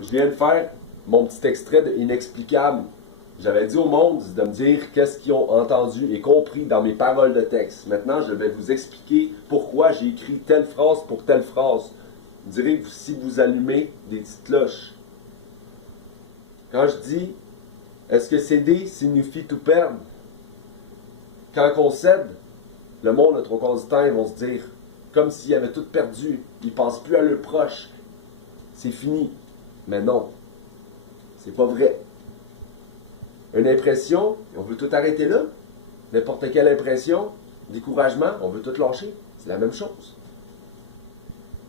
Je viens de faire mon petit extrait de Inexplicable. J'avais dit au monde de me dire qu'est-ce qu'ils ont entendu et compris dans mes paroles de texte. Maintenant, je vais vous expliquer pourquoi j'ai écrit telle phrase pour telle phrase. Vous direz que si vous allumez des petites cloches. Quand je dis est-ce que céder signifie tout perdre? Quand on cède, le monde, le trois quarts du temps, ils vont se dire comme s'ils avaient tout perdu. Ils ne pensent plus à leurs proches. C'est fini. Mais non. C'est pas vrai. Une impression, on veut tout arrêter là. N'importe quelle impression, découragement, on veut tout lâcher. C'est la même chose.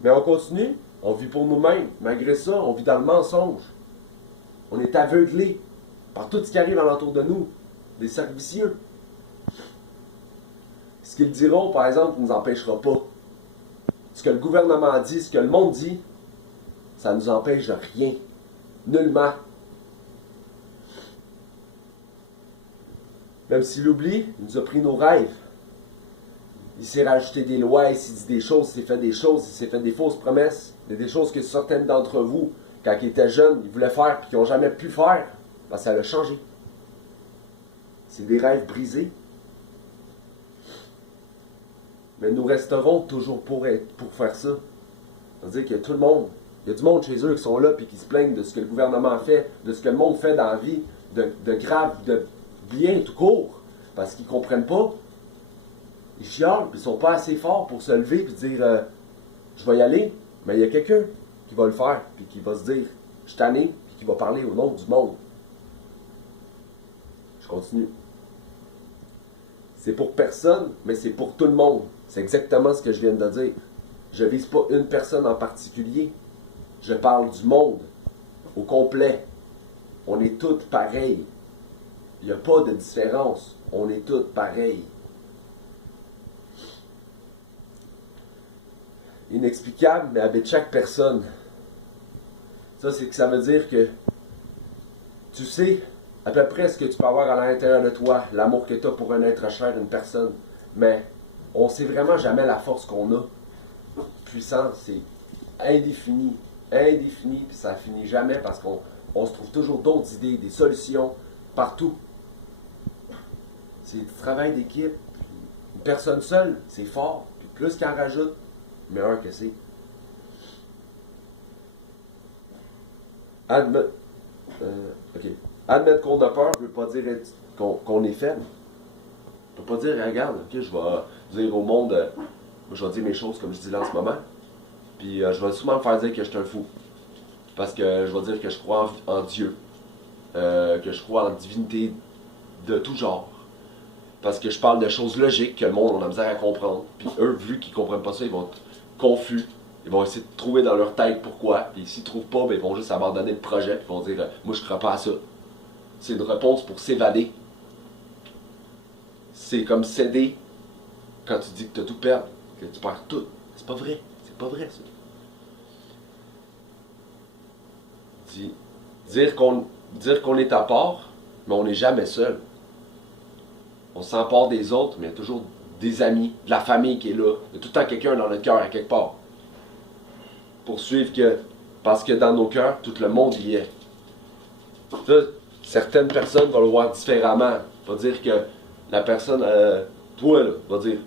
Mais on continue, on vit pour nous-mêmes. Malgré ça, on vit dans le mensonge. On est aveuglé par tout ce qui arrive alentour de nous. Des cercles vicieux. Ce qu'ils diront, par exemple, ne nous empêchera pas. Ce que le gouvernement dit, ce que le monde dit, ça ne nous empêche rien. Nullement. Même si l'oubli nous a pris nos rêves. Il s'est rajouté des lois, il s'est dit des choses, il s'est fait des choses, il s'est fait des fausses promesses. Il y a des choses que certaines d'entre vous, quand ils étaient jeunes, ils voulaient faire et qu'ils n'ont jamais pu faire. Ben, ça a changé. C'est des rêves brisés. Mais nous resterons toujours pour faire ça. C'est-à-dire qu'il y a tout le monde, il y a du monde chez eux qui sont là et qui se plaignent de ce que le gouvernement fait, de ce que le monde fait dans la vie, de grave, de bien tout court, parce qu'ils ne comprennent pas. Ils chialent, puis ils ne sont pas assez forts pour se lever et dire je vais y aller, mais il y a quelqu'un qui va le faire, puis qui va se dire je suis tanné, puis qui va parler au nom du monde. Je continue. C'est pour personne, mais c'est pour tout le monde. C'est exactement ce que je viens de dire. Je ne vise pas une personne en particulier. Je parle du monde au complet. On est tous pareils. Il n'y a pas de différence. On est tous pareils. Inexplicable, mais avec chaque personne. Ça, c'est que ça veut dire que tu sais à peu près ce que tu peux avoir à l'intérieur de toi, l'amour que tu as pour un être cher, une personne. Mais on ne sait vraiment jamais la force qu'on a. Puissance, c'est indéfini. Indéfini, puis ça finit jamais parce qu'on se trouve toujours d'autres idées, des solutions, partout. C'est du travail d'équipe. Une personne seule, c'est fort. Puis plus qu'elle rajoute, meilleur que c'est. Admettre qu'on a peur ne veut pas dire qu'on est faible. On ne peut pas dire, regarde, okay, je vais dire au monde, je vais dire mes choses comme je dis là en ce moment. Puis je vais souvent me faire dire que je suis un fou. Parce que je vais dire que je crois en Dieu. Que je crois en divinité de tout genre. Parce que je parle de choses logiques que le monde a de la misère à comprendre. Puis eux, vu qu'ils ne comprennent pas ça, ils vont être confus. Ils vont essayer de trouver dans leur tête pourquoi. Puis s'ils ne trouvent pas, ben, ils vont juste abandonner le projet. Puis ils vont dire, moi je ne crois pas à ça. C'est une réponse pour s'évader. C'est comme céder quand tu dis que tu as tout perdu, que tu perds tout. C'est pas vrai. C'est pas vrai ça. Dire qu'on est à part, mais on n'est jamais seul. On s'empare des autres, mais il y a toujours des amis, de la famille qui est là. Il y a tout le temps quelqu'un dans notre cœur à quelque part. Pour suivre parce que dans nos cœurs, tout le monde y est. Ça, certaines personnes vont le voir différemment. Va dire que la personne, toi là, va dire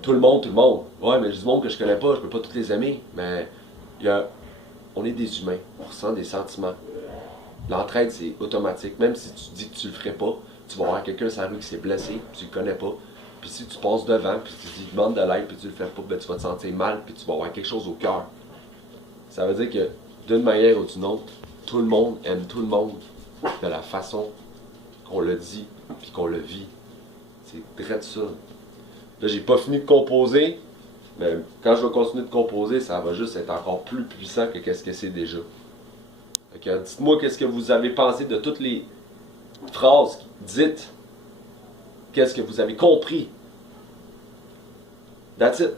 tout le monde. Ouais, mais j'ai du monde que je connais pas, je peux pas tous les aimer. Mais on est des humains, on ressent des sentiments. L'entraide, c'est automatique. Même si tu dis que tu le ferais pas, tu vas voir quelqu'un sur la rue qui s'est blessé, puis tu le connais pas. Puis si tu passes devant, puis tu lui demandes de l'aide, puis tu le fais pas, ben tu vas te sentir mal, puis tu vas avoir quelque chose au cœur. Ça veut dire que d'une manière ou d'une autre, tout le monde aime tout le monde de la façon qu'on le dit, puis qu'on le vit. C'est très de ça. Là, j'ai pas fini de composer, mais quand je vais continuer de composer, ça va juste être encore plus puissant que qu'est-ce que c'est déjà. Dites-moi qu'est-ce que vous avez pensé de toutes les phrases dites. Qu'est-ce que vous avez compris. That's it.